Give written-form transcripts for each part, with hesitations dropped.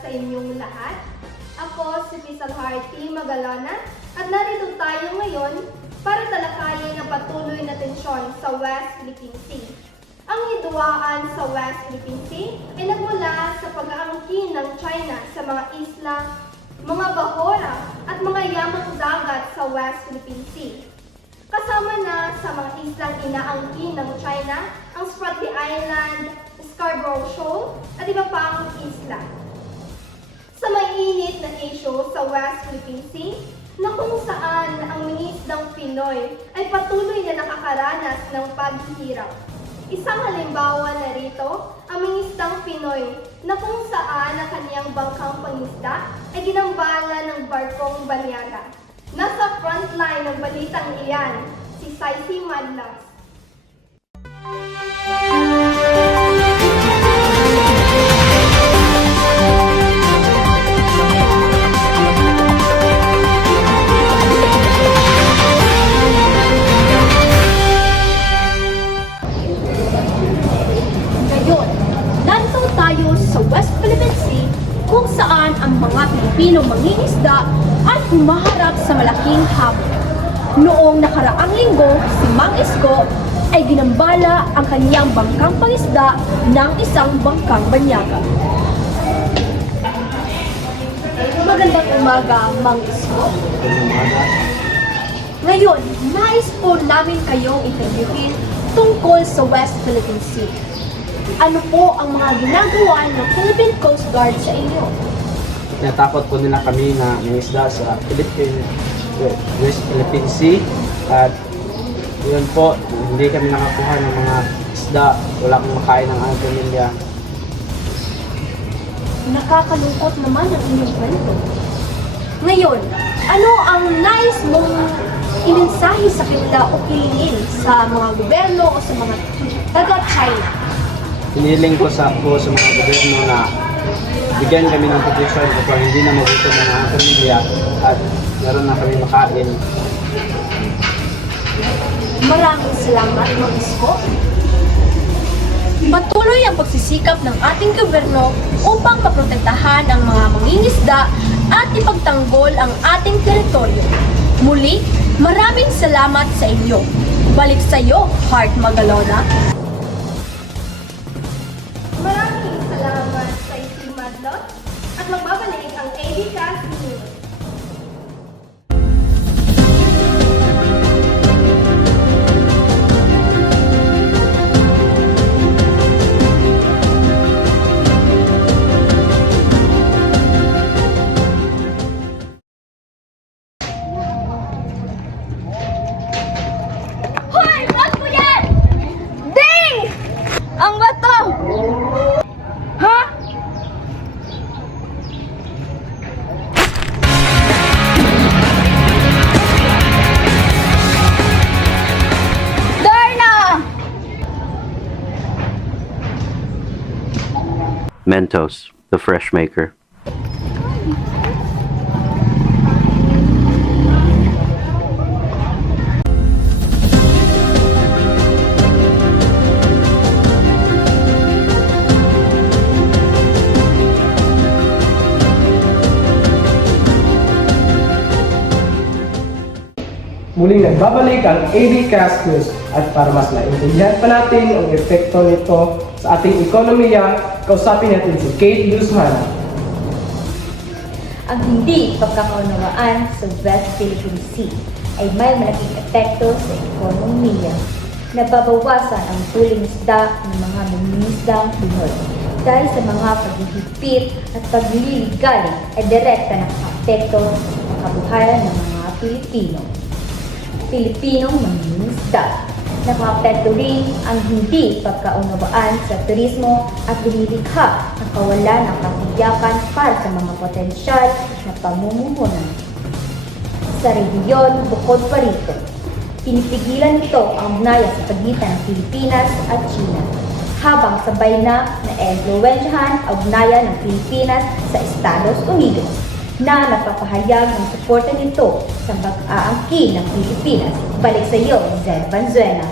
sa inyong lahat. Ako si Miss Alharty Magalona at narito tayo ngayon para talakayin ang patuloy na tensyon sa West Philippine Sea. Ang hidwaan sa West Philippine Sea ay nagmula sa pag-aangkin ng China sa mga isla, mga bahora at mga yamang dagat sa West Philippine Sea. Kasama na sa mga islang inaangkin ng China ang Spratly Island, Scarborough Shoal at iba pang isla. Sa mainit na issue sa West Philippine Sea, na kung saan ang mga islang Pinoy ay patuloy na nakakaranas ng paghihirap. Isang halimbawa na rito, ang mga islang Pinoy na kung saan ang kaniyang bangkang pangisda ay ginambala ng barkong banyaga. Nasa frontline ng balitang iyan, si Saisi Madlas. Ngayon, narito tayo sa West Philippine Sea kung saan ang mga Pilipinong mangingisda ay humaharap sa malaking hamon. Noong nakaraang linggo, si Mang Isko ay ginambala ang kaniyang bangkang pangisda ng isang bangkang banyaga. Magandang umaga, Mang Isko. Ngayon, nais po namin kayong interviewin tungkol sa West Philippine Sea. Ano po ang mga ginagawa ng Philippine Coast Guard sa inyo? Natakot po nila kami na mangisda sa West Philippine Sea at yun po, hindi kami nakakuha ng mga isda, wala akong makain ng aming pamilya. Nakakalungkot naman ang inyong kwento. Ngayon, ano ang nais mong imensahe sa kanila o kilingin sa mga gobyerno o sa mga taga-China? Hiniling ko sa mga gobyerno na bigyan kami ng protection upang hindi na magutom ang aming pamilya at meron na kami makain. Maraming salamat, Mang Isko. Patuloy ang pagsisikap ng ating gobyerno upang maprotektahan ang mga mangingisda at ipagtanggol ang ating teritoryo. Muli, maraming salamat sa inyo. Balik sa iyo, Heart Magalona. Maraming salamat sa Saisi Madlas at magbabalik ang ABCast News. Hoy! Wag mo yan! Ding! Ang bato! Ha? Darna! Mentos, the fresh maker. Muling nagbabalik ang ABCast News at para mas maintindihan pa natin ang epekto nito sa ating ekonomiya, kausapin natin si Kate Luzman. Ang hindi pagkakaunawaan sa West Philippine Sea ay may malaking epekto sa ekonomiya. Nababawasan ang tuling isda ng mga mangingisdang Pinoy dahil sa mga paghihigpit at pagliligalig ay direkta nakaka-apekto sa kabuhayan ng mga Pilipinong mangingisda. Nakaka-apekto rin ang hindi pagkaunawaan sa turismo at lumilikha ng kawalan ng katiyakan para sa mga potensyal na pamumuhunan. Sa rehiyon, bukod pa rito, pinipigilan nito ang ugnayan sa pagitan ng Pilipinas at China, habang sabay na na-impluwensyahan ang ugnayan ng Pilipinas sa Estados Unidos na nagpapahayag ng suporta nito sa pag-aangkin ng Pilipinas. Balik sa iyo, Zed Vanzuela.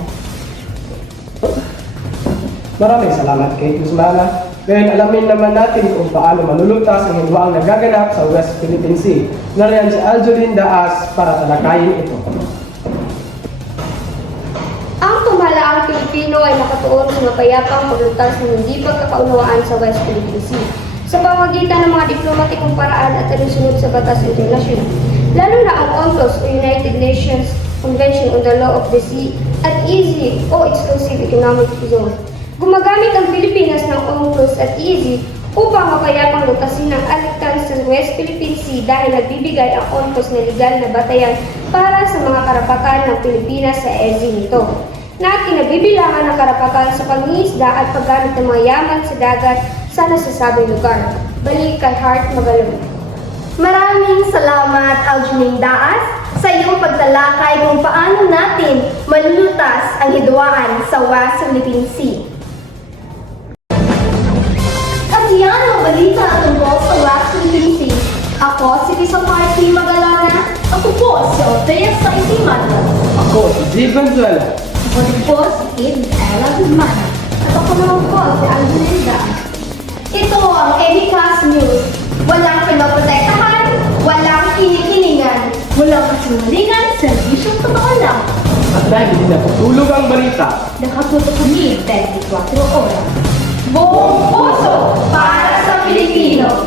Maraming salamat kay Luzmana. Ngayon, alamin naman natin kung paano malulutas ang hidwaang nagaganap sa West Philippine Sea. Nariyan si Aljoline Daas para talakayin ito. Ang pamahalaang Pilipino ay nakatuon sa mapayapang paglutas ng hindi pagkakaunawaan sa West Philippine Sea sa pamamagitan ng mga diplomatikong paraan at alinsunod sa batas internasyonal, lalo na ang UNCLOS o United Nations Convention on the Law of the Sea at EEZY o Exclusive Economic Zone. Gumagamit ang Pilipinas ng UNCLOS at EEZY upang mapayapang lutasin ang aliktan sa West Philippine Sea dahil nagbibigay ang UNCLOS na legal na batayan para sa mga karapatan ng Pilipinas sa EEZY nito, na kinabibilangan ng karapatan sa pangingisda at paggamit ng mga yaman sa dagat sa nasasabing lugar. Balik kay Heart Magalong. Maraming salamat, Aljoline Daas, sa iyong pagtalakay kung paano natin malulutas ang hidwaan sa West Philippine Sea. At yan ang balita tungkol sa West Philippine Sea. Ako si Lisa Party Magalona. Ako po si Althea Saisi Madras. Ako si G. Gonzuela. Ako din po si Kate Ella Guzman. At ako naman po si Aljoline Daas. Ito ang EBICAS News. Walang pinoprotektahan, walang kinikiningan. Walang kasinungalingan, serbisyong totoo lang. At dahil hindi naputulog ang balita, Nakatuto kami 24 oras. Buong puso para sa Pilipino.